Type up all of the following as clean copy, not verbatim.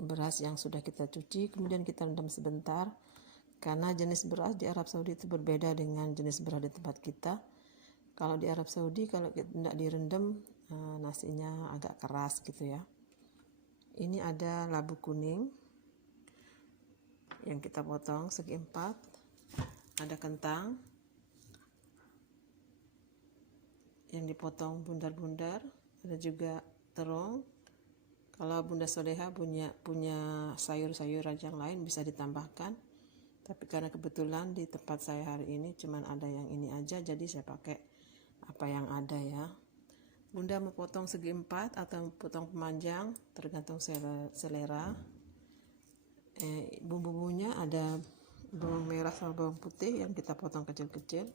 beras yang sudah kita cuci, kemudian kita rendam sebentar. Karena jenis beras di Arab Saudi itu berbeda dengan jenis beras di tempat kita. Kalau di Arab Saudi kalau tidak direndam nasinya agak keras gitu ya. Ini ada labu kuning yang kita potong segi 4, ada kentang yang dipotong bundar-bundar, ada juga terung. Kalau Bunda Soleha punya sayur-sayuran yang lain bisa ditambahkan, tapi karena kebetulan di tempat saya hari ini cuman ada yang ini aja, jadi saya pakai apa yang ada ya. Bunda mau potong segi 4 atau potong pemanjang tergantung selera. Bumbu-bumbunya ada bawang merah sama bawang putih yang kita potong kecil-kecil,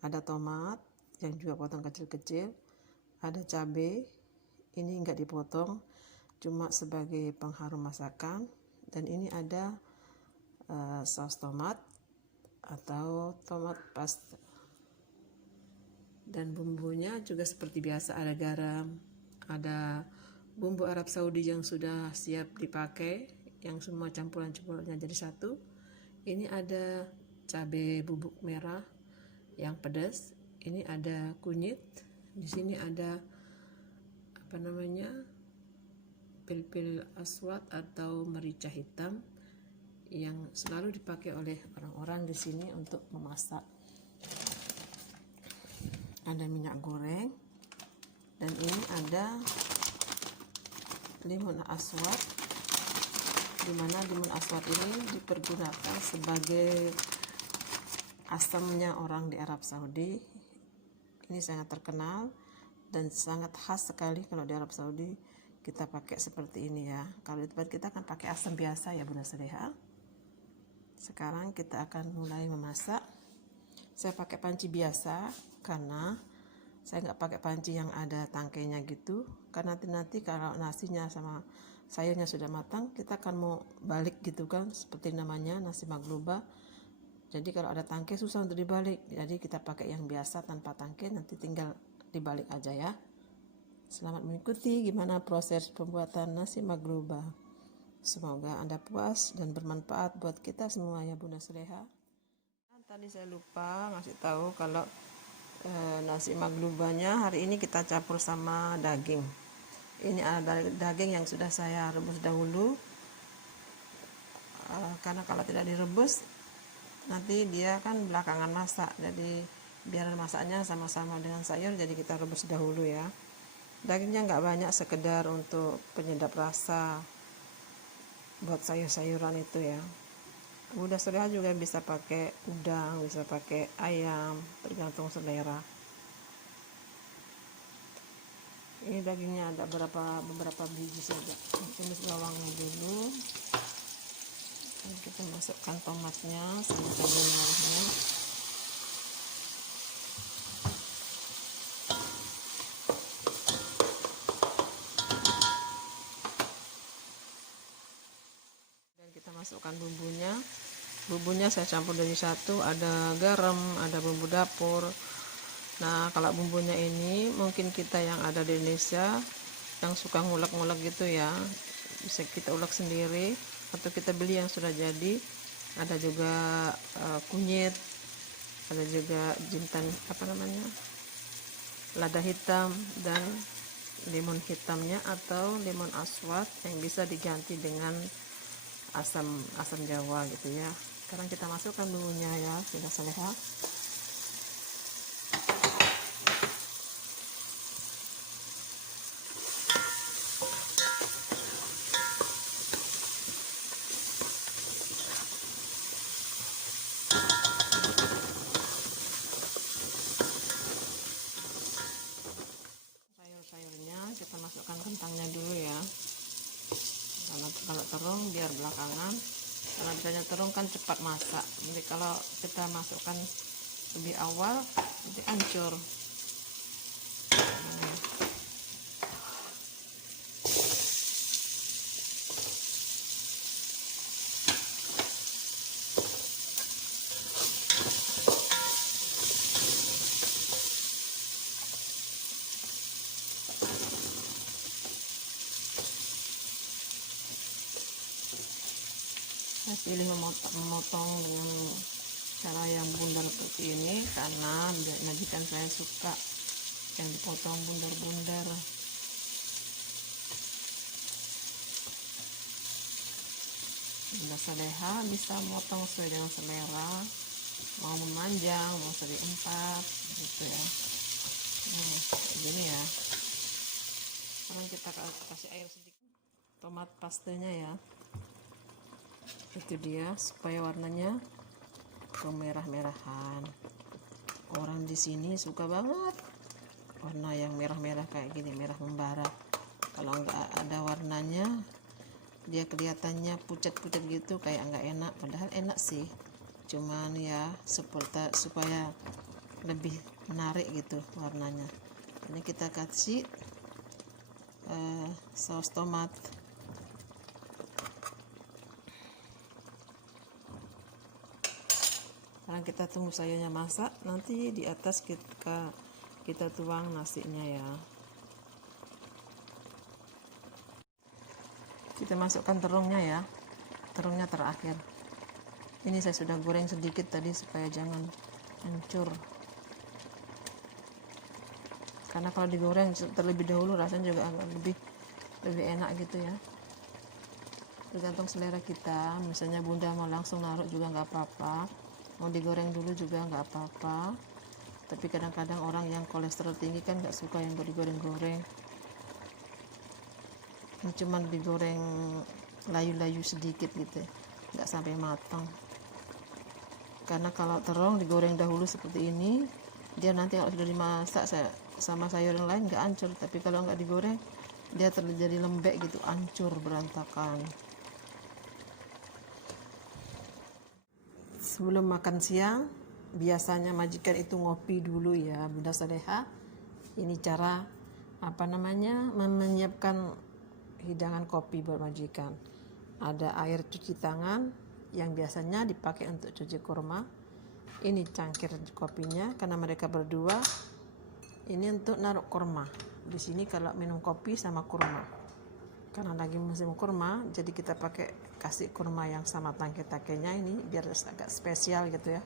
ada tomat yang juga potong kecil-kecil, ada cabai, ini enggak dipotong, cuma sebagai pengharum masakan, dan ini ada saus tomat atau tomat paste. Dan bumbunya juga seperti biasa, ada garam, ada bumbu Arab Saudi yang sudah siap dipakai, yang semua campuran-campurannya jadi satu. Ini ada cabai bubuk merah yang pedas, ini ada kunyit, di sini ada pil-pil aswad atau merica hitam yang selalu dipakai oleh orang-orang di sini untuk memasak. Ada minyak goreng, dan ini ada limun aswad, dimana limun aswad ini dipergunakan sebagai asamnya orang di Arab Saudi. Ini sangat terkenal dan sangat khas sekali kalau di Arab Saudi kita pakai seperti ini ya. Kalau di tempat kita kan pakai asam biasa ya Bunda Soleha. Sekarang kita akan mulai memasak. Saya pakai panci biasa karena saya nggak pakai panci yang ada tangkainya gitu, karena nanti kalau nasinya sama sayurnya sudah matang kita akan mau balik gitu kan, seperti namanya nasi magluba. Jadi kalau ada tangkai susah untuk dibalik, jadi kita pakai yang biasa tanpa tangkai, nanti tinggal dibalik aja ya. Selamat mengikuti gimana proses pembuatan nasi magluba. Semoga Anda puas dan bermanfaat buat kita semua ya Bunda Soleha. Tadi saya lupa ngasih tahu kalau nasi maglubanya hari ini kita campur sama daging. Ini ada daging yang sudah saya rebus dahulu, karena kalau tidak direbus nanti dia kan belakangan masak, jadi biar masaknya sama-sama dengan sayur, jadi kita rebus dahulu ya. Dagingnya nggak banyak, sekedar untuk penyedap rasa buat sayur-sayuran itu ya. Bunda Soleha juga bisa pakai udang, bisa pakai ayam, tergantung selera. Ini dagingnya ada beberapa biji saja. Tumis bawangnya dulu. Dan kita masukkan tomatnya sama cabai merahnya. Dan kita masukkan bumbunya. Bumbunya saya campur dari satu, ada garam, ada bumbu dapur. Nah kalau bumbunya ini mungkin kita yang ada di Indonesia yang suka ngulek-ngulek gitu ya, bisa kita ulek sendiri atau kita beli yang sudah jadi. Ada juga kunyit, ada juga jintan lada hitam, dan limun hitamnya atau limun aswad yang bisa diganti dengan asam jawa gitu ya. Sekarang kita masukkan bumbunya ya Bunda Soleha. Sayur-sayurnya kita masukkan kentangnya dulu ya, karena kalau terung biar belakangan, karena biasanya terung kan cepat masak, jadi kalau kita masukkan lebih awal nanti hancur. Saya pilih memotong dengan cara yang bundar seperti ini karena majikan saya suka yang dipotong bundar-bundar. Bunda Saleha bisa motong sesuai dengan selera, mau memanjang, mau segi empat gitu ya. Begini ya. Sekarang kita kasih air sedikit. Tomat pastenya ya, itu dia supaya warnanya kemerah-merahan. Orang di sini suka banget warna yang merah-merah kayak gini, merah membara. Kalau nggak ada warnanya, dia kelihatannya pucat-pucat gitu, kayak nggak enak. Padahal enak sih, cuman ya supaya lebih menarik gitu warnanya. Ini kita kasih saus tomat. Sekarang kita tunggu sayurnya masak, nanti di atas kita tuang nasinya ya. Kita masukkan terungnya ya, terungnya terakhir. Ini saya sudah goreng sedikit tadi supaya jangan hancur, karena kalau digoreng terlebih dahulu rasanya juga agak lebih enak gitu ya. Tergantung selera kita, misalnya bunda mau langsung naruh juga nggak apa-apa, mau digoreng dulu juga nggak apa-apa. Tapi kadang-kadang orang yang kolesterol tinggi kan nggak suka yang digoreng-goreng. Ini cuma digoreng layu-layu sedikit gitu, nggak sampai matang. Karena kalau terong digoreng dahulu seperti ini, dia nanti kalau sudah dimasak sama sayur yang lain nggak hancur. Tapi kalau nggak digoreng, dia terjadi lembek gitu, hancur berantakan. Sebelum makan siang, biasanya majikan itu ngopi dulu ya, Bunda Saleha. Ini cara menyiapkan hidangan kopi buat majikan. Ada air cuci tangan yang biasanya dipakai untuk cuci kurma. Ini cangkir kopinya karena mereka berdua. Ini untuk naruh kurma. Di sini kalau minum kopi sama kurma. Karena lagi musim kurma, jadi kita kasih kurma yang sama tangkai-tangkainya ini biar agak spesial gitu ya.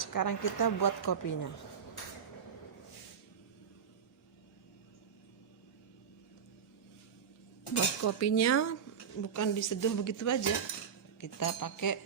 Sekarang kita buat kopinya. Buat kopinya bukan diseduh begitu aja. Kita pakai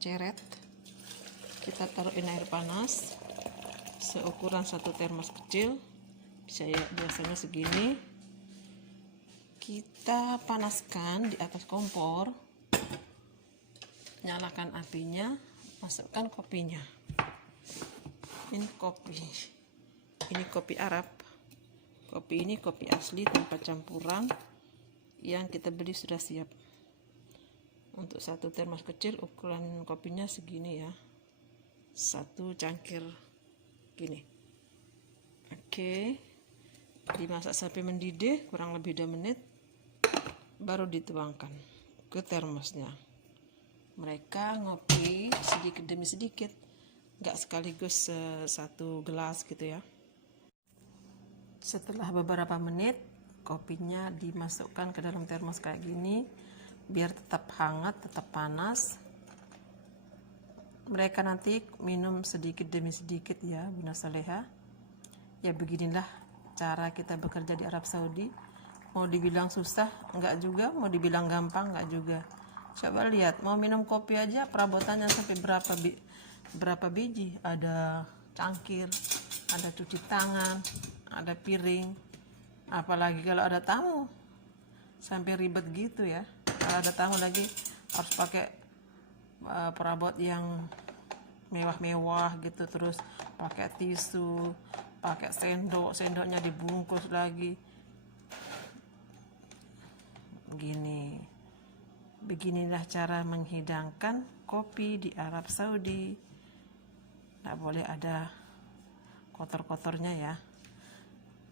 ceret. Kita taruhin air panas seukuran 1 termos kecil. Biasanya segini. Kita panaskan di atas kompor. Nyalakan apinya, masukkan kopinya. Ini kopi. Ini kopi Arab. Kopi ini kopi asli tanpa campuran yang kita beli sudah siap. Untuk 1 termos kecil ukuran kopinya segini ya. 1 cangkir gini. Oke. Dimasak sampai mendidih kurang lebih 2 menit, baru dituangkan ke termosnya. Mereka ngopi sedikit demi sedikit, nggak sekaligus 1 gelas gitu ya. Setelah beberapa menit, kopinya dimasukkan ke dalam termos kayak gini, biar tetap hangat, tetap panas. Mereka nanti minum sedikit demi sedikit ya, Bunda Saleha. Ya beginilah cara kita bekerja di Arab Saudi. Mau dibilang susah enggak juga, mau dibilang gampang enggak juga. Coba lihat, mau minum kopi aja perabotannya sampai berapa biji. Ada cangkir, ada cuci tangan, ada piring. Apalagi kalau ada tamu, sampai ribet gitu ya. Kalau ada tamu lagi harus pakai perabot yang mewah-mewah gitu, terus pakai tisu, pakai sendoknya dibungkus lagi. Beginilah cara menghidangkan kopi di Arab Saudi. Nggak boleh ada kotor-kotornya ya.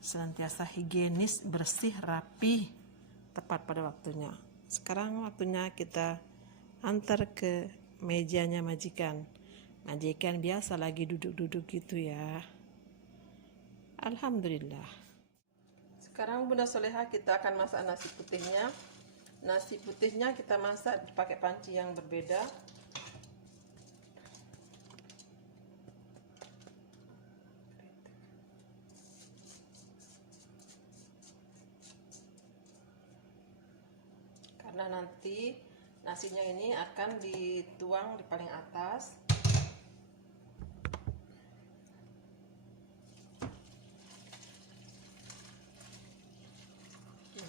Senantiasa higienis, bersih, rapi, tepat pada waktunya. Sekarang waktunya kita antar ke mejanya majikan. Majikan biasa lagi duduk-duduk gitu ya. Alhamdulillah. Sekarang Bunda Saleha kita akan masak nasi putihnya. Nasi putihnya kita masak pakai panci yang berbeda. Karena nanti nasinya ini akan dituang di paling atas.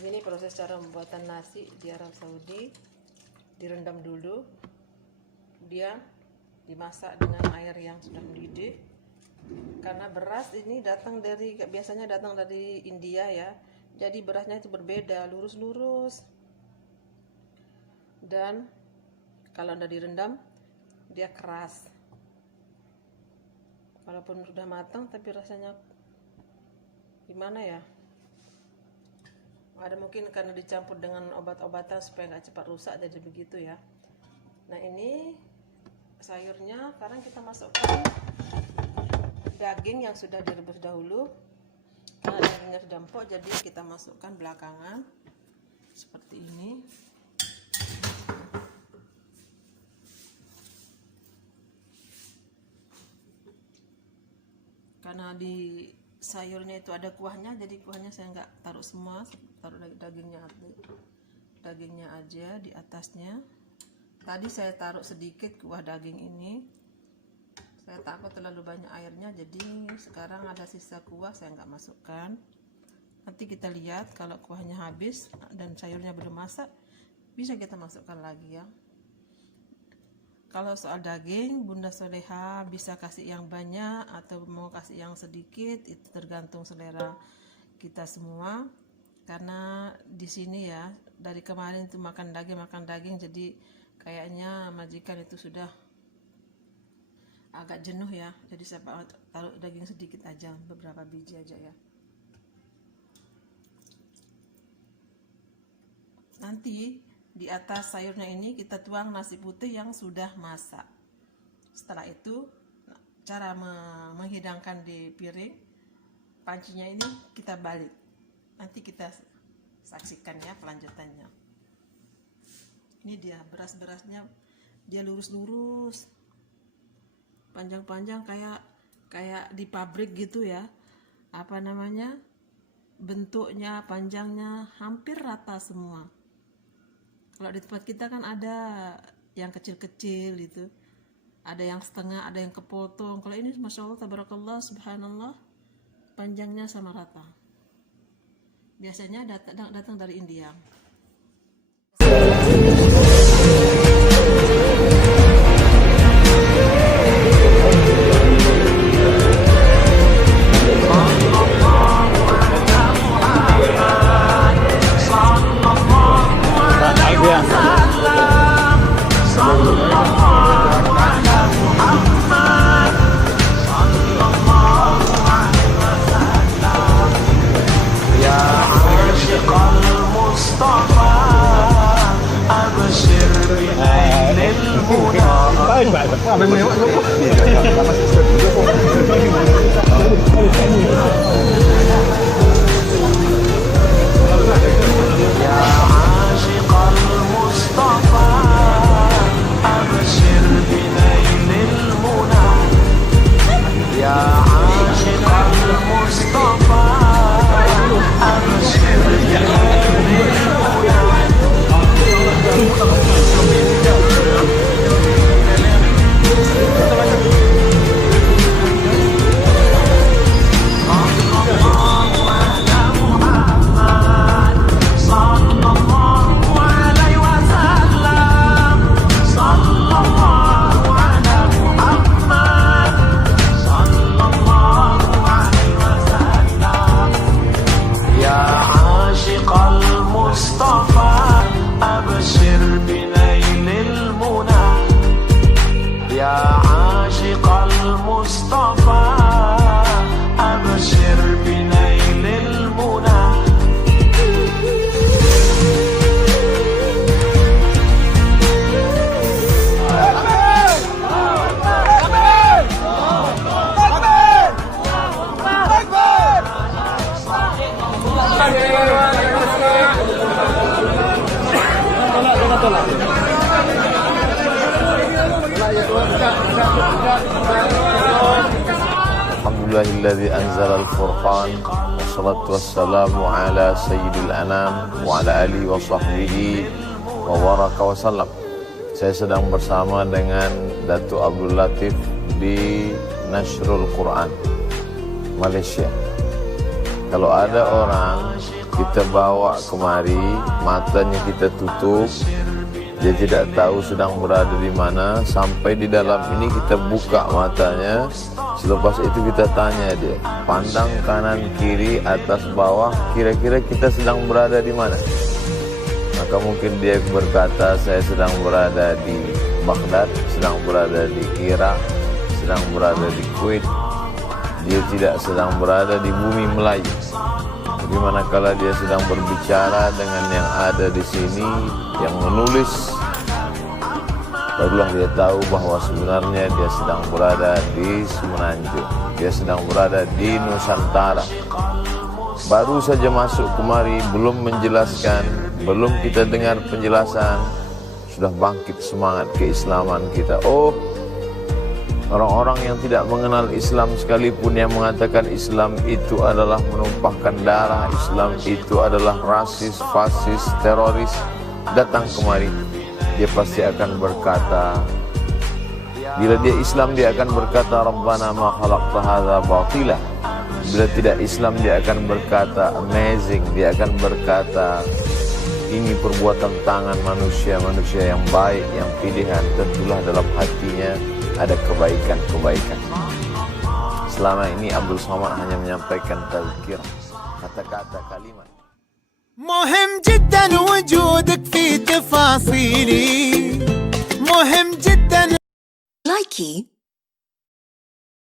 Ini proses cara pembuatan nasi di Arab Saudi. Direndam dulu, dia dimasak dengan air yang sudah mendidih. Karena beras ini biasanya datang dari India ya, jadi berasnya itu berbeda, lurus-lurus. Dan kalau udah direndam dia keras, walaupun sudah matang tapi rasanya gimana ya, ada mungkin karena dicampur dengan obat-obatan supaya nggak cepat rusak, jadi begitu ya. Nah ini sayurnya, sekarang kita masukkan daging yang sudah direbus dahulu. Karena dagingnya sudah empuk, jadi kita masukkan belakangan seperti ini. Karena di sayurnya itu ada kuahnya, jadi kuahnya saya nggak taruh semua, taruh dagingnya aja di atasnya. Tadi saya taruh sedikit kuah daging ini, saya takut terlalu banyak airnya, jadi sekarang ada sisa kuah saya nggak masukkan. Nanti kita lihat kalau kuahnya habis dan sayurnya belum masak, bisa kita masukkan lagi ya. Kalau soal daging, Bunda Soleha bisa kasih yang banyak atau mau kasih yang sedikit, itu tergantung selera kita semua. Karena di sini ya, dari kemarin itu makan daging, jadi kayaknya majikan itu sudah agak jenuh ya. Jadi saya taruh daging sedikit aja, beberapa biji aja ya. Nanti di atas sayurnya ini kita tuang nasi putih yang sudah masak. Setelah itu cara menghidangkan di piring, pancinya ini kita balik. Nanti kita saksikan ya kelanjutannya. Ini dia beras-berasnya, dia lurus-lurus, panjang-panjang kayak di pabrik gitu ya. Apa namanya? Bentuknya, panjangnya hampir rata semua. Kalau di tempat kita kan ada yang kecil-kecil itu, ada yang setengah, ada yang kepotong. Kalau ini Masya Allah, tabarakallah, subhanallah, panjangnya sama rata. Biasanya datang dari India. alladzi anzala al-furqan, wassalatu wassalamu ala sayyidil anam wa ala alihi wa sahbihi wa baraka wa sallam. Saya sedang bersama dengan Datuk Abdul Latif di Nasrul Quran, Malaysia. Kalau ada orang kita bawa kemari, matanya kita tutup, dia tidak tahu sedang berada di mana. Sampai di dalam ini kita buka matanya. Selepas itu kita tanya dia, pandang kanan kiri atas bawah, kira-kira kita sedang berada di mana? Maka mungkin dia berkata, saya sedang berada di Baghdad, sedang berada di Irak, sedang berada di Kuwait. Dia tidak sedang berada di bumi Melayu. Tapi manakala dia sedang berbicara dengan yang ada di sini, yang menulis, barulah dia tahu bahwa sebenarnya dia sedang berada di Semenanjung, dia sedang berada di Nusantara. Baru saja masuk kemari, belum menjelaskan, belum kita dengar penjelasan, sudah bangkit semangat keislaman kita. Oh, orang-orang yang tidak mengenal Islam sekalipun yang mengatakan Islam itu adalah menumpahkan darah, Islam itu adalah rasis, fasis, teroris, datang kemari, dia pasti akan berkata, bila dia Islam dia akan berkata Rabbana ma khalaqta hadza batila. Bila tidak Islam dia akan berkata amazing, dia akan berkata ini perbuatan tangan manusia yang baik, yang pilihan. Tentulah dalam hatinya ada kebaikan-kebaikan. Selama ini Abdul Somad hanya menyampaikan tazkirah, kata-kata, kalimat. مهم جدا وجودك في تفاصيلي، مهم جدا. Likey